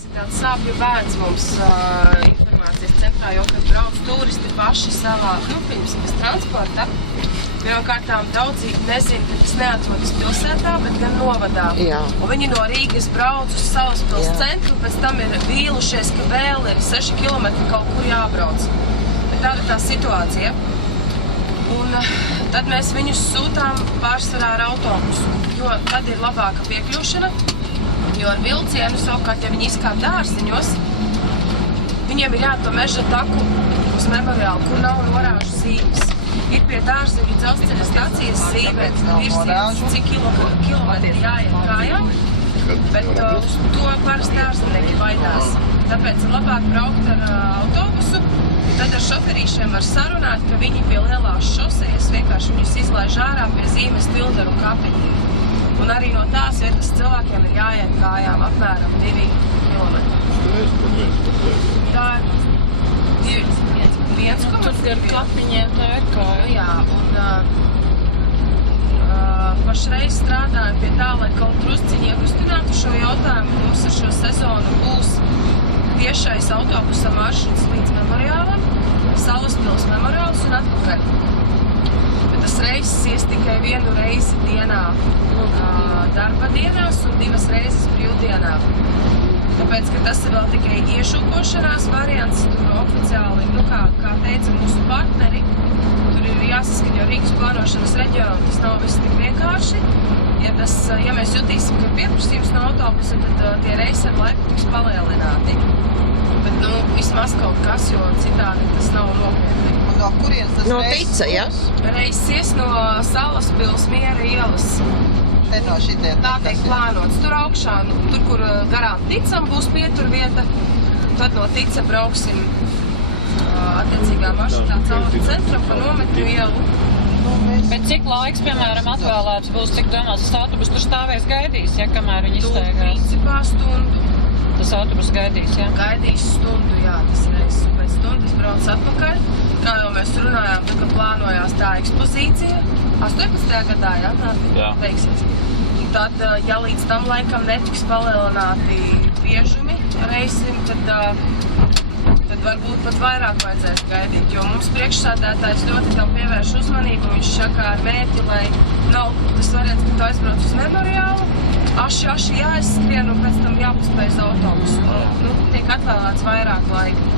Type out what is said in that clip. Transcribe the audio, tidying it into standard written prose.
Tāds sāpju bērns mums informācijas centrā, jo, kad brauc turisti paši savā, piemēram, bez transporta, pirmkārtām daudzi nezina, ka tas neatrodas pilsētā, bet gan novadā. Jā. Un viņi no Rīgas brauc uz Salaspils centru, pēc tam ir vīlušies, ka vēl ir 6 kilometri kaut kur jābrauc. Bet tāda tā situācija. Un tad mēs viņus sūtām pārsvarā ar autobusu, jo tad ir labāka piekļūšana. Jo ar vilcienu, savukārt, ja viņi izkāp dārziņos, viņiem ir jāiet pa meža taku uz memoriālu, kur nav norāžu zīmes. Ir pie dārziņu dzelzceļa stacijas zīme, virsienas, cik kilometri jāiet kājām, bet uz to parasti dārzinieki baidās. Tāpēc ir labāk braukt ar autobusu, tad ar šoferīšiem var sarunāt, ka viņi pie lielās šosejas vienkārši viņus izlaiž ārā pie zīmes Tilderu kapiņu. Un arī no tās vietas cilvēkiem ir jāiet kājām apmēram 2 kilometri. Tā ir 1,2. Tur gar kapiņiem tā ir kāja. Jā, un pašreiz strādājam pie tā, lai kaut drusciņi iekustinātu šo jautājumu. Mums ar šo sezonu būs tiešais autobusa maršruts līdz memoriālam, Salaspils memoriāls un atpakaļ. Bet tas reises ies tikai 1 reizi dienā darba dienās un 2 reizes brīvdienā. Tāpēc, ka tas ir vēl tikai iešūkošanās variants, tur oficiāli, kā teica mūsu partneri, tur ir jāsaskaņo Rīgas plānošanas reģionu, tas nav viss tik vienkārši. Ja mēs jutīsim, ka pieprasījums no autobusa, tad tie reisi ar laiku tiks palielināti. Bet, vismaz kaut kas, jo citādi tas nav nopietni. No kurienes tas Tica, ja? Reisis ies no Salaspils Miera ielas. No šitien, tā tiek plānots. Tur augšā, tur, kur garām Ticam būs pieturvieta, tad no Tica brauksim attiecīgā maršrutā cauri centram pa Nometņu ielu. Bet cik laiks, piemēram, atvēlēts būs, cik domās, tas autobus tur stāvēs gaidīs, ja, kamēr viņi izsteigās? Principā stundu. Tas autobus gaidīs, ja? Gaidīs stundu, jā, tas reiz. Pēc stundas brauc atpakaļ. Kā jau mēs runājām, tad, kad plānojās tā ekspozīcija, 18. gadā, jā, beigsies. Tad, ja līdz tam laikam netiks palielināti biežumi reisim, tad varbūt pat vairāk vajadzēs gaidīt, jo mums priekšsādātājs ļoti tam pievērš uzmanību, viņš saka ar mērķi, lai nav tas variants, ka tu aizbrauc uz memoriālu, aši jāizskrien un pēc tam jāpaspēj uz autobusu. Tiek atvēlēts vairāk laika.